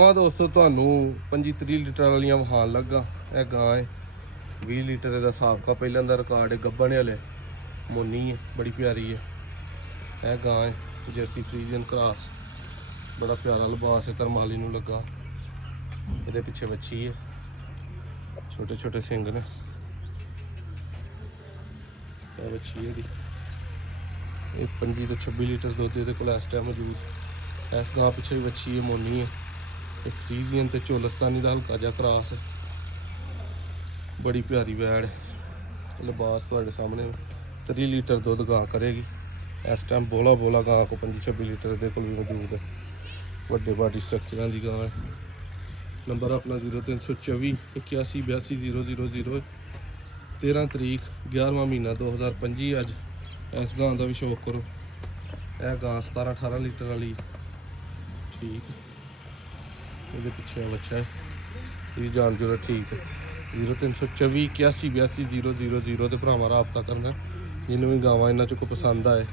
ਹਾਂ ਦੋਸਤੋ, ਤੁਹਾਨੂੰ 25-30 ਲੀਟਰ ਵਾਲੀਆਂ ਵਹਾਨ ਲੱਗਾ। ਇਹ ਗਾਂ ਹੈ 20 ਲੀਟਰ ਦਾ ਸਾਬਕਾ ਪਹਿਲਾਂ ਦਾ ਰਿਕਾਰਡ ਹੈ। ਗੱਭਣ ਵਾਲੇ ਮੋਨੀ ਹੈ, ਬੜੀ ਪਿਆਰੀ ਹੈ। ਇਹ ਗਾਂ ਹੈ ਜਰਸੀ ਫਰੀਜ਼ੀਅਨ ਕ੍ਰਾਸ, ਬੜਾ ਪਿਆਰਾ ਲਿਬਾਸ ਹੈ, ਕਰਮਾਲੀ ਨੂੰ ਲੱਗਾ। ਇਹਦੇ ਪਿੱਛੇ ਬੱਚੀ ਹੈ, ਛੋਟੇ ਛੋਟੇ ਸਿੰਗ ਨੇ। ਇਹ ਬੱਚੀ ਇਹਦੀ, ਇਹ 25 ਤੋਂ 26 ਲੀਟਰ ਦੁੱਧ ਇਹਦੇ ਕੋਲ ਇਸ ਟਾਈਮ ਮੌਜੂਦ। ਇਸ ਗਾਂ ਪਿੱਛੇ ਵੀ ਬੱਚੀ ਹੈ, ਮੋਨੀ ਹੈ। ਇਹ ਫਰੀਜ਼ੀਅਨ ਤੇ ਚੋਲਸਤਾਨੀ ਦਾ ਹਲਕਾ ਜਿਹਾ ਕ੍ਰਾਸ ਹੈ, ਬੜੀ ਪਿਆਰੀ ਵੈੜ ਹੈ। ਲਿਬਾਸ ਤੁਹਾਡੇ ਸਾਹਮਣੇ 30 ਲੀਟਰ ਦੁੱਧ ਗਾਂ ਕਰੇਗੀ ਇਸ ਟਾਈਮ। ਬੋਲਾ ਗਾਂ ਕੋ 25-26 ਲੀਟਰ ਦੇ ਕੋਲ ਵੀ ਮੌਜੂਦ ਹੈ। ਵੱਡੇ ਬਾਡੀ ਸਟਰਕਚਰਾਂ ਦੀ ਗਾਂ ਹੈ। ਨੰਬਰ ਆਪਣਾ 0324 81 82 000। 13 ਤਰੀਕ 11ਵਾਂ ਮਹੀਨਾ 2025। ਅੱਜ ਇਸ ਗਾਂ ਦਾ ਵੀ ਸ਼ੌਕ ਕਰੋ। ਇਹ ਗਾਂ 17-18 ਲੀਟਰ ਵਾਲੀ, ਠੀਕ। ਇਹਦੇ ਪਿੱਛੇ ਬੱਚਾ ਹੈ, ਇਹਦੀ ਜਾਨ ਜੁਰਾ ਠੀਕ ਹੈ। 0324 81 82 000 ਤੇ ਭਰਾਵਾਂ ਰਾਬਤਾ ਕਰਨਾ। ਜਿਹਨੂੰ ਵੀ ਗਾਵਾਂ ਇਹਨਾਂ 'ਚੋਂ ਕੋਈ ਪਸੰਦ ਆਏ